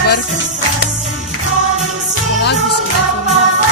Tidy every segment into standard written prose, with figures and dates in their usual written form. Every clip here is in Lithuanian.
tvarkas. Palauk, biškį nefilmuok.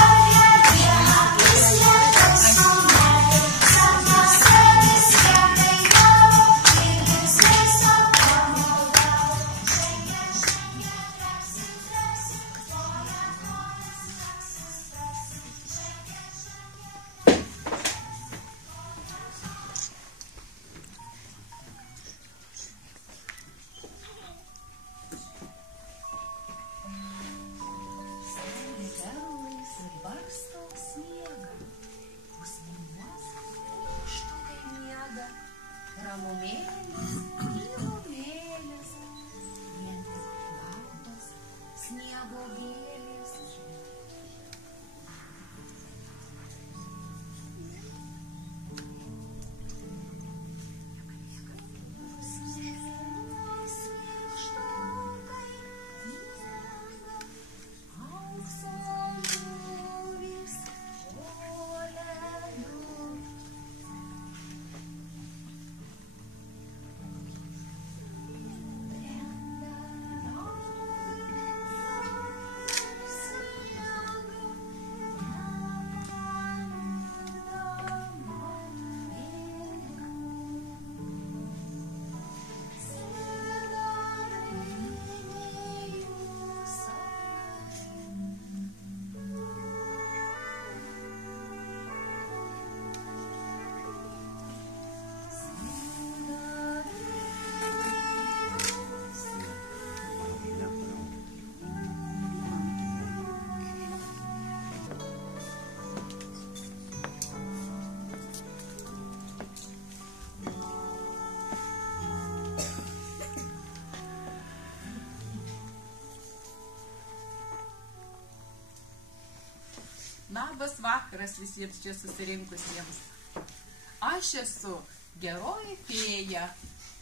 Labas vakaras visiems čia susirinkusiems. Aš esu geroji fėja,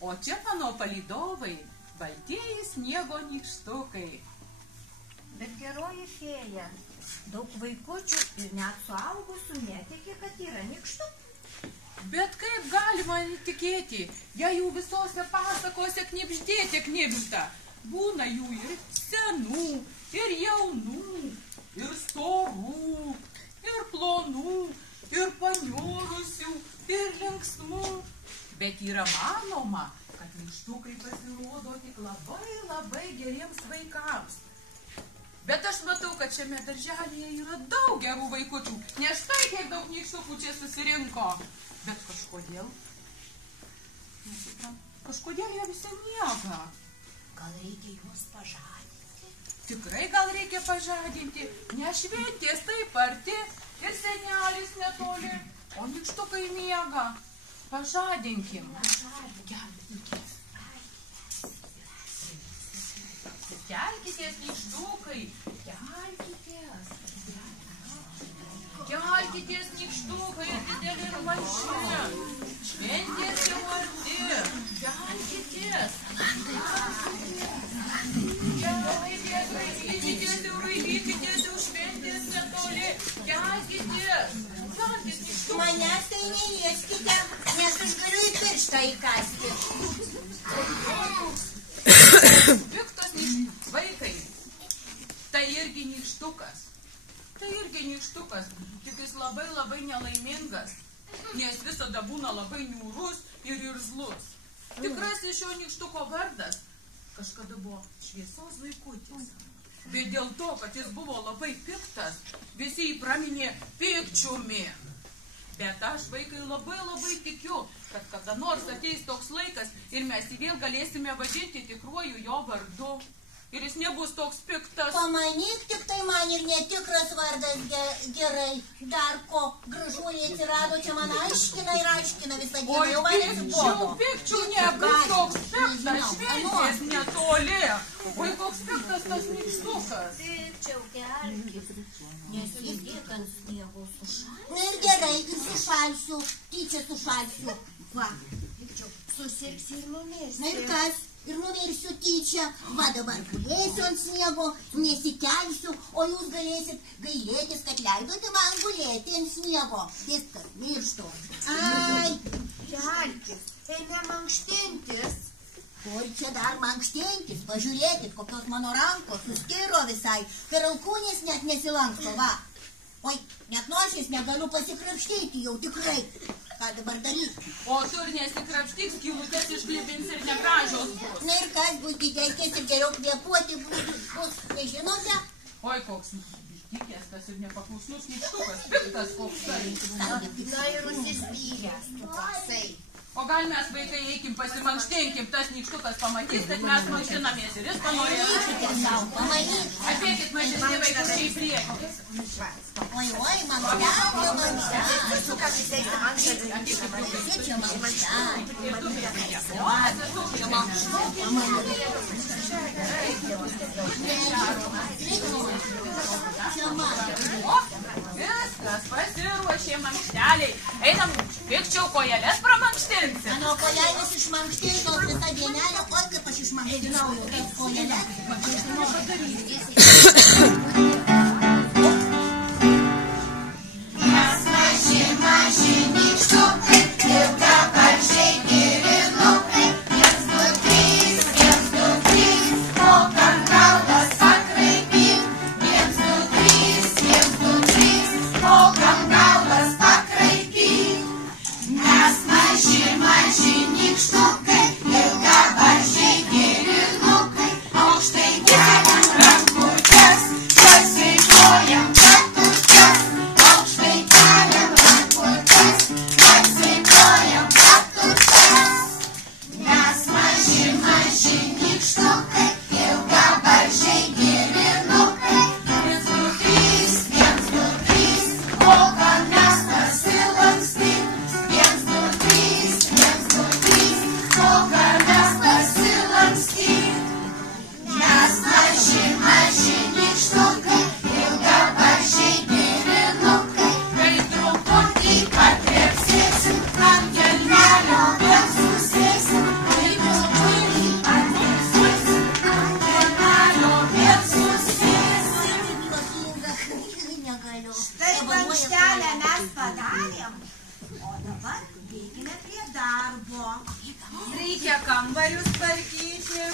o čia mano palydovai, baltieji sniego nykštukai. Bet geroji fėja, daug vaikučių ir net suaugusių netiki, kad yra nykštukų. Bet kaip galima tikėti, jei jų visose pasakose knibždėti knibžda. Būna jų ir senų, ir jaunų, ir storų, ir plonų, ir paniurusių, ir linksmų. Bet yra manoma, kad nykštukai pasirodo tik labai geriems vaikams. Bet aš matau, kad šiame darželyje yra daug gerų vaikučių, nes štai kiek daug nykštukų čia susirinko. Bet kažkodėl jie visi miega. Gal reikia juos pažadinti? Tikrai gal reikia pažadinti, nes šventės taip arti ir senelis netoli, o nykštukai miega. Pažadinkim. Kelkitės, nykštukai, kelkitės. Kelkitės, nykštukai, dideli ir maži. Šventės jau arti. Kelkitės. Kelkitės ir raivykitės, jau šventės netoli. Kelkitės. Manęs tai nelieskite, nes aš galiu į pirštą įkasti. Piktas vaikai. Tai irgi nykštukas. Tik jis labai nelaimingas, nes visada būna labai niūrus ir irzlus. Tikrasis šio nykštuko vardas kažkada buvo šviesos vaikutis. Bet dėl to, kad jis buvo labai piktas, visi jį praminė pikčiumi. Bet aš, vaikai, labai tikiu, kad kada nors ateis toks laikas ir mes jį vėl galėsime vadinti tikruoju jo vardu. Ir jis nebus toks piktas. Pamanyk, tik tai man ir netikras vardas gerai. Dar ko gražuoliai atsirado, čia man aiškina visą dieną. Jau man atsibodo. Pikčių nebus toks piktas, šventės netoli. Oi, koks piktas tas nykštukas. Pikčiau, kelkis, nes jis tiek ant sniego sušalsiu. Na ir gerai, ir sušalsiu, tyčia sušalsiu. Va, pikčiau, susirgsi ir numirsi. Na ir kas? Ir numirsiu tyčia. Va dabar gulėsiu ant sniego, nesikelsiu, o jūs galėsit gailėtis, kad leidote man gulėti ant sniego. Viskas, mirštu. Ai, kelkis, eime mankštintis. Kur čia dar mankštintis, pažiūrėkit, kokios mano rankos suskiro visai, per alkūnės net nesilanksto, va. Oi, net nosies negaliu pasikrapštyti jau tikrai. Ką dabar daryti? O tu ir nesikrapštyk, skylutės išklibins ir negražios bus. Na ir kas bus didesnės ir geriau kvėpuoti bus, tai žinote? Oi, koks ištikęs tas ir nepaklusnus nykštukas, piktas koks tai. Na ir užsispyręs, tu koksai. O gal mes vaikai eikim pasimankštinkim, tas nykštukas pamatys, kad mes mankštinamės ir jis panorės. Eikite savo, pamanykite. Ateikit mažesni vaikai į priekį. Oi, mankštelė, mankštelė. Čia Viskas, pasiruošė mankšteliai. Einam, pikčiau kojelės pramankštinsi. Mano kojelės išmankštintos visą dienelę, oi kaip aš išmankštinau jau tas kojelės. Mes maži nykštukai, ilgabarzdžiai girinukai, 1, 2, 3, mokam galvas pakraipyt. 1, 2, 3, mokam galvas pakraipyt. Mes maži nykštukai, ilgabarzdžiai girinukai, aukštai keliam rankutes, pasveikojam kakutes. Aukštai keliam rankutes, pasveikojam kakutes. Mes maži nykštukai, ilgabarzdžiai girinukai. 1, 2, 3, mokam mes pasilankstyt. 1, 2, 3, mokam mes pasilankstyt. Mes maži nykštukai, ilgabarzdžiai girinukai. Kai truputį patrepsėsim, ant kelmelio vėl susėsim. Kai truputį patrepsėsim, ant kelmelio vėl susėsim. Štai mankštelę mes padarėm, o dabar eikime prie darbo. Reikia kambarius tvarkyti,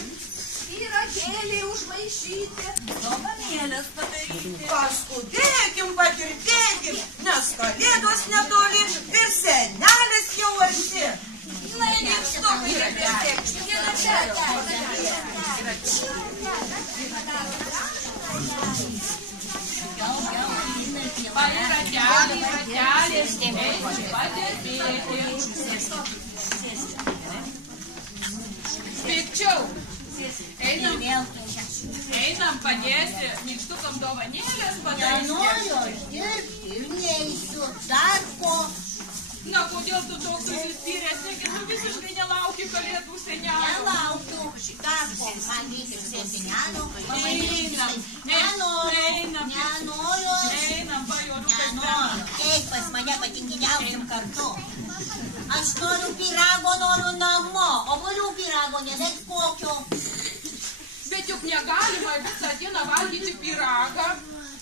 pyragėlį užmaišyti, dovanėlės padaryti. Paskubėkim, padirbėkim, nes kalėdos netoli ir senelis jau arti. Na, nykštukai ir priekšti, vieną Ratelės, padirbėti. Pikčiau. Einam padėsi nykštukam dovanėlės padaryti. Noriu aš dirbti ir neisiu dar ko. Na, kodėl tu toks užsispyręs, negi tu visiškai nelauki kalėdų senelio? Nelaukiu. Dar ko. Man reikia prie senelio. Nenoriu. Einam, bajorukas. Nenoriu. Eik pas mane patinginiausim kartu. Aš noriu pyrago, noriu namo. Obuolių pyrago, nebent kokio. Bet juk negalima visą dieną valgyti pyragą,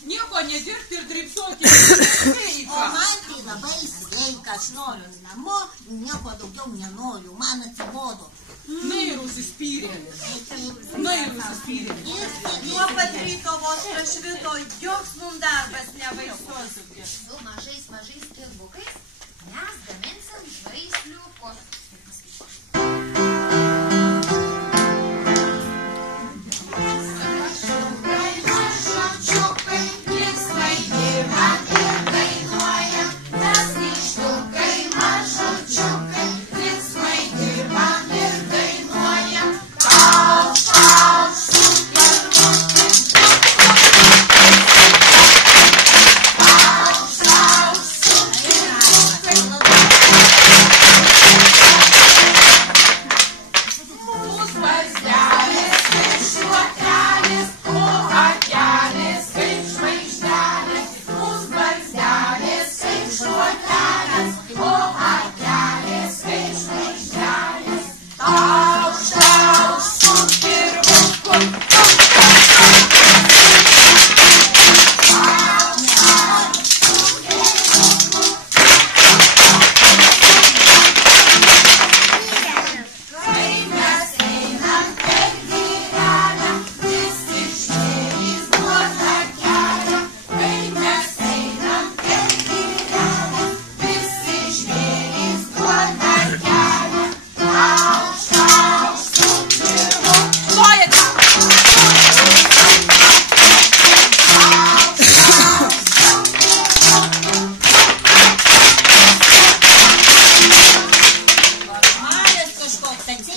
nieko nedirbti ir drybsoti. O man tai labai sveika, aš noriu namo, nieko daugiau nenoriu, man atsibodo. Na ir užsispyrėlis. Nuo pat ryto vos prašvito, joks mums darbas nebaisus. Su mažais kirvukais mes gaminsim žaisliukus.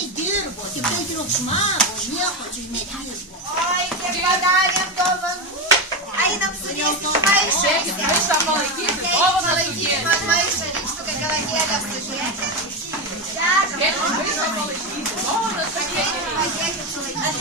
Tikrai dirbo, tikrai triukšmavo, nieko čia nedirbo. Oi, kiek padarėm dovanų. Einam sudėsim maišą. Žiūrėkit, maišą palaikyti, dovaną sudėti. Man maišą rykštuką galakėlę sudėti. Žiūrėkit, maišą palaikyti, dovaną sudėti. Padėkit sulaikyti.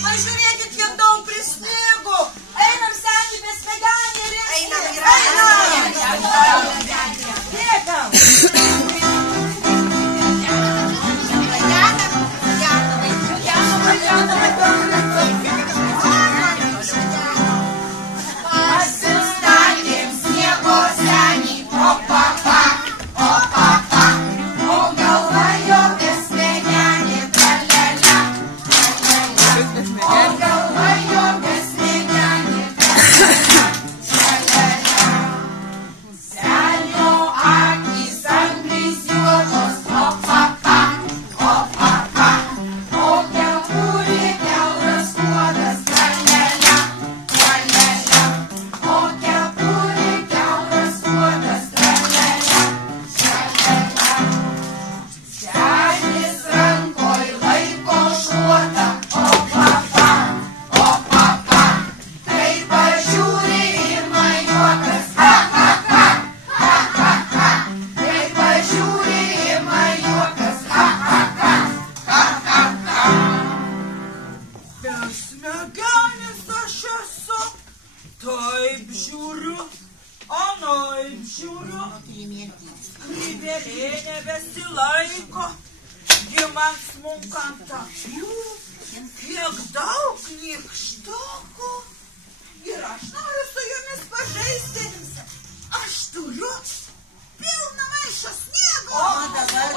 Pažiūrėkit, kiek daug prisnigo. Einam seniai besmegenį rinkti. Bėgam. Pasistatėm sniego senį, o papa, o papa, o galva jo besmegenė, tralia. O galva jo besmegenė, senio akys anglis juodos, o papa, o kepurė kiauras kuodas, tralia, o kepurė kiauras kuodas, tralia. Senis rankoj laiko šluotą, o papa, kai pažiūri į man juokas, kai pažiūri į man juokas, Besmegenis aš esu, taip žiūriu, anaip žiūriu, skrybėlė nebesilaiko, ji man smunkant akių, kiek daug nykštukų. Ir aš noriu su jumis pažaisti. Aš turiu pilną maišą sniego. O dabar